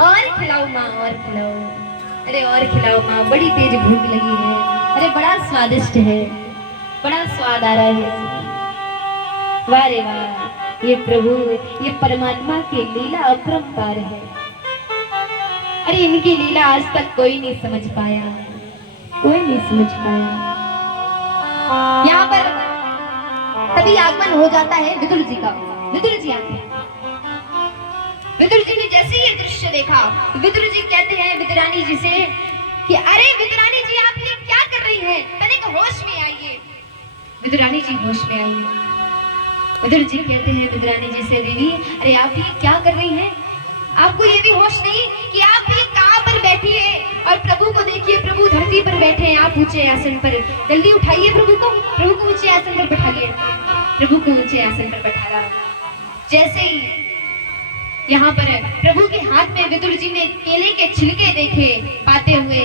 और खिलाओ माँ, और खिलाओ। अरे और खिलाओ माँ, बड़ी तेज भूख लगी है। अरे बड़ा स्वादिष्ट है, बड़ा स्वाद आ रहा है इसमें। वाह रे वाह, ये प्रभु, ये परमात्मा की लीला अपरंपार है। अरे इनकी लीला आज तक कोई नहीं समझ पाया, कोई नहीं समझ पाया। यहाँ पर तभी आगमन हो जाता है विदुर जी का। विदुर जी आते हैं। विदुर जी ने जैसे ये दृश्य देखा, विदुर जी कहते हैं विदुरानी जी से कि अरे विदुरानी जी, आप ये क्या कर रही हैं? तनिक होश में आइए। विदुरानी जी होश में आई। विदुर जी कहते हैं विदुरानी जी से, देवी अरे आप ये क्या कर रही हैं? आपको ये भी होश नहीं कि आप ये कहाँ पर बैठी है? और प्रभु को देखिए, प्रभु धरती पर बैठे हैं, आप ऊंचे आसन पर। जल्दी उठाइए प्रभु को ऊंचे आसन पर बैठाइए। प्रभु को ऊंचे आसन पर बैठाया। जैसे ही यहाँ पर प्रभु के हाथ में विदुर जी ने केले के छिलके देखे पाते हुए,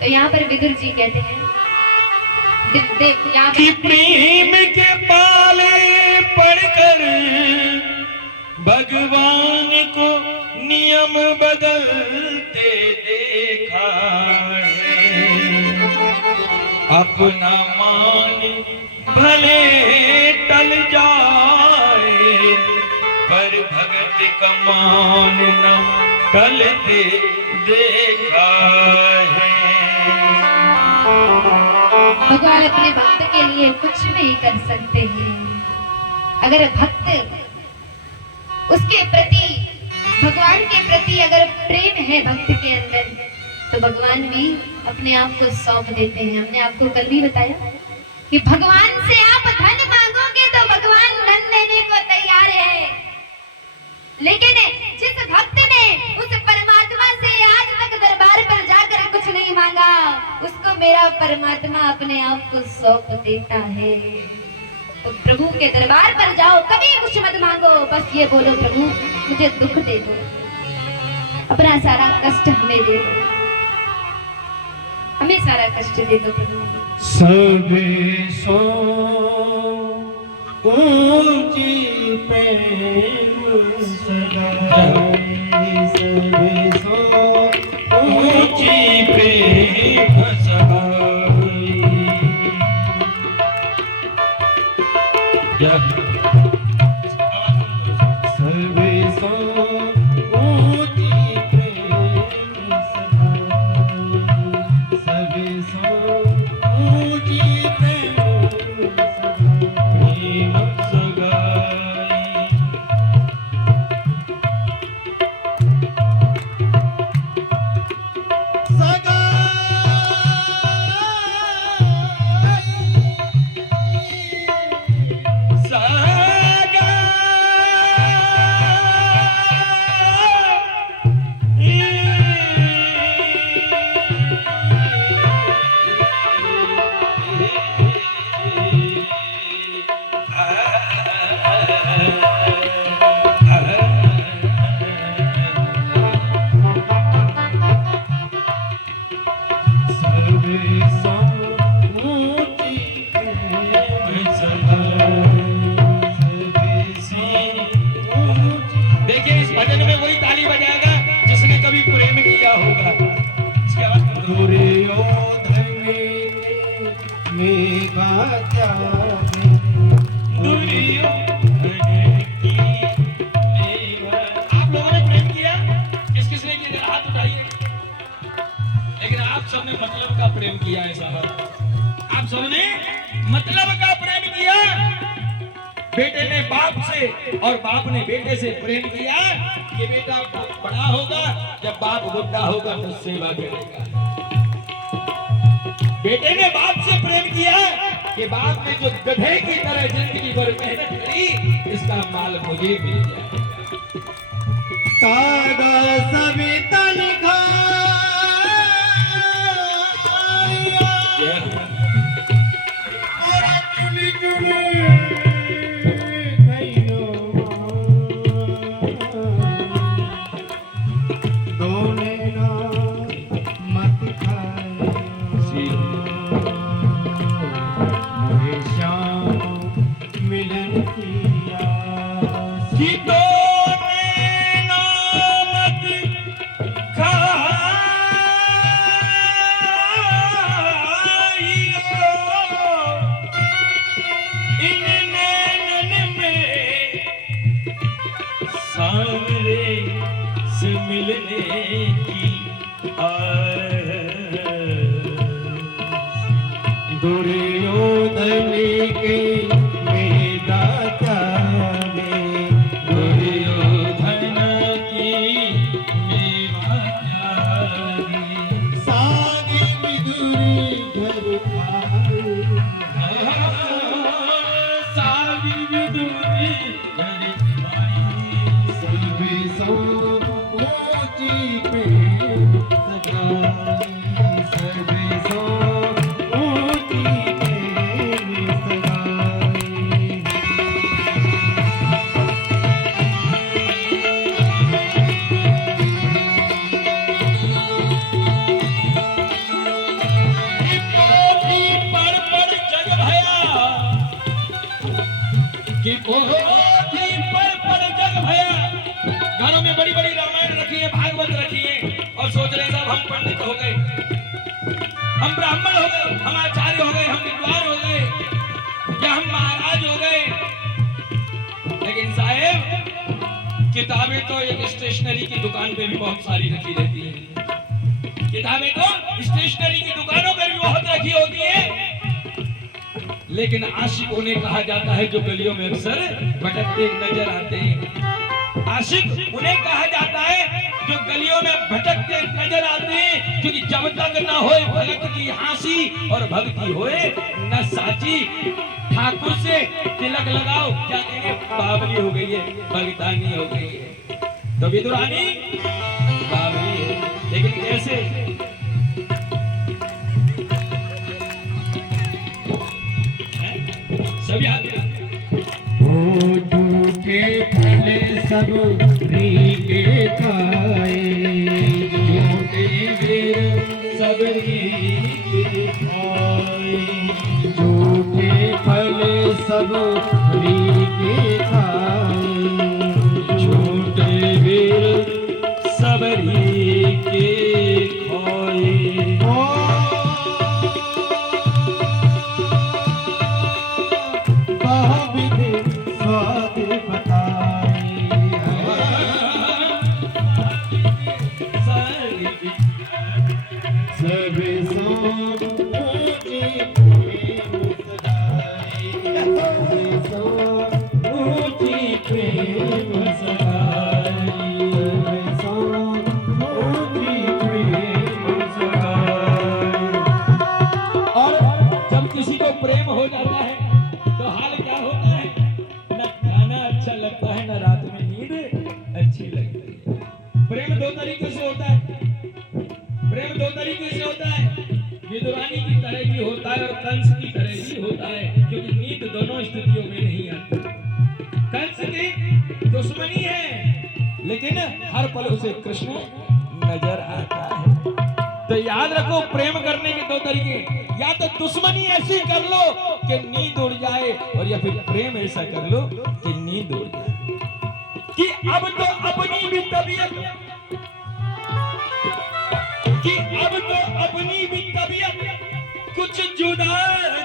तो यहाँ पर विदुर जी कहते हैं कि प्रेम के पाले पढ़कर भगवान को नियम बदलते देखा है। अपना मान भले टल जाए, पर भगत का मान न टलते देखा है। भगवान अपने भक्त के लिए कुछ भी कर सकते हैं। अगर भक्त उसके प्रति, भगवान के प्रति अगर प्रेम है भक्त के अंदर, तो भगवान भी अपने आप को सौंप देते हैं। हमने आपको कल भी बताया कि भगवान से आप धन मांगोगे तो भगवान धन देने को तैयार है। लेकिन जिस भक्त ने उस परमात्मा से आज तक दरबार पर जाकर कुछ नहीं मांगा, उसको मेरा परमात्मा अपने आप को सौंप देता है। तो प्रभु के दरबार पर जाओ, कभी कुछ मत मांगो, बस ये बोलो प्रभु मुझे दुख दे दो, अपना सारा कष्ट हमें दे दो, हमें सारा कष्ट दे दो प्रभु। सबे सो ऊंची प्रेम सगाई, सबे सो ऊंची प्रेम सगाई। सर्वे सो ऊंची प्रेम सगाई, सर्वे सो ऊंची प्रेम सगाई। देखिए इस भजन में वही ताली बजाएगा जिसने कभी प्रेम किया होगा। इसके बाद आप लोगों ने प्रेम किया? किस किसने किया? हाथ उठाइए। लेकिन आप सबने मतलब का प्रेम किया है साहब, आप सबने मतलब का प्रेम किया। बेटे ने बाप से और बाप ने बेटे से प्रेम किया कि बेटा बड़ा होगा, जब बाप बुढ़ा होगा तो सेवा करेगा। बेटे ने बाप से प्रेम किया कि बाप ने जो गधे की तरह जिंदगी भर मेहनत करी, इसका माल मुझे मिल जाएगा। तागा सविता लिखा देखने की आस। दुर्योधन के मेरा त्यागे, दुर्योधन की मेवा त्यागे, सागे विदुरी घर खाए, सारी विदुरी घर खाई, सर्वे सो ऊंची प्रेम सगाई, सर्वे सो ऊंची प्रेम सगाई। कि पोथी पर जग भया, कि पोथी पर जग भया। घरों में बड़ी बड़ी रामायण रखी है, भागवत रखी है, और सोच रहे साहब हम पंडित हो गए, हम ब्राह्मण हो गए, हम आचार्य हो गए, हम विद्वान हो गए, या हम महाराज हो गए। लेकिन साहेब, किताबें तो एक स्टेशनरी की दुकान पे भी बहुत सारी रखी रहती हैं। किताबें तो स्टेशनरी की दुकानों पर भी बहुत रखी होती है, लेकिन आशिक उन्हें कहा जाता है जो गलियों में अक्सर भटकते नजर आते हैं। आशिक उन्हें कहा जाता है जो गलियों में भटकते नजर आते हैं, क्योंकि जब तक न होए भगत की हांसी और भक्ति होए न साची। ठाकुर से तिलक लगाओ, क्या कहेंगे, बावली हो गई है, भगतानी हो गई है। तो विदुरानी बावली है, लेकिन कैसे? सभी आते होठों के फल सब रीके खाए, झूठे वीर सब रीके खाए, झूठे फल सब रीके खाए, झूठे वीर सबरी के खोए। बहुविध स्वाद बताए, सब सो ऊंची प्रेम सगाई, सब सो ऊंची प्रेम सगाई, सब सो ऊंची प्रेम सगाई। और जब किसी को प्रेम हो जाता है तो हाल क्या होता है? न खाना अच्छा लगता है, न रात में नींद अच्छी लगती है। प्रेम दो तरीके से होता है, प्रेम दो तरीके से होता है। विदुरानी की तरह भी होता है और कंस की तरह भी होता है, क्योंकि नींद दोनों स्थितियों में नहीं आती। कंस की दुश्मनी है, लेकिन हर पल उसे कृष्ण नजर आता है। तो याद रखो, प्रेम करने के दो तरीके, या तो दुश्मनी ऐसी कर लो कि नींद उड़ जाए, और या फिर प्रेम ऐसा कर लो कि नींद उड़ जाए। कि अब तो अपनी भी तबीयत, कि अब तो अपनी भी तबीयत कुछ जुदा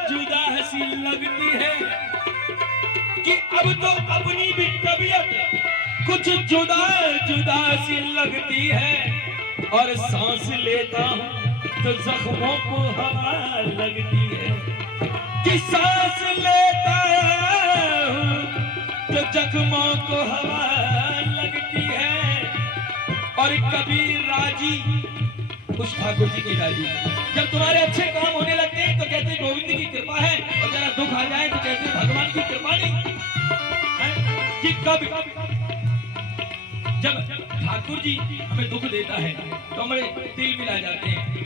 जुदा सी लगती है, कि अब तो अपनी भी तबीयत कुछ जुदा जुदा सी लगती है, और सांस लेता हूँ तो जख्मों को हवा लगती है, कि सांस लेता हूँ तो जख्मों को हवा लगती है। और कबीर राजी, उस ठाकुर जी की राजी, जब तुम्हारे अच्छे काम होने लगते हैं तो कहते हैं गोविंद की कृपा है, और जरा दुख आ जाए तो कहते हैं भगवान की कृपा नहीं है। कि कब जब ठाकुर जी हमें दुख देता है तो हमारे तिल मिला जाते हैं।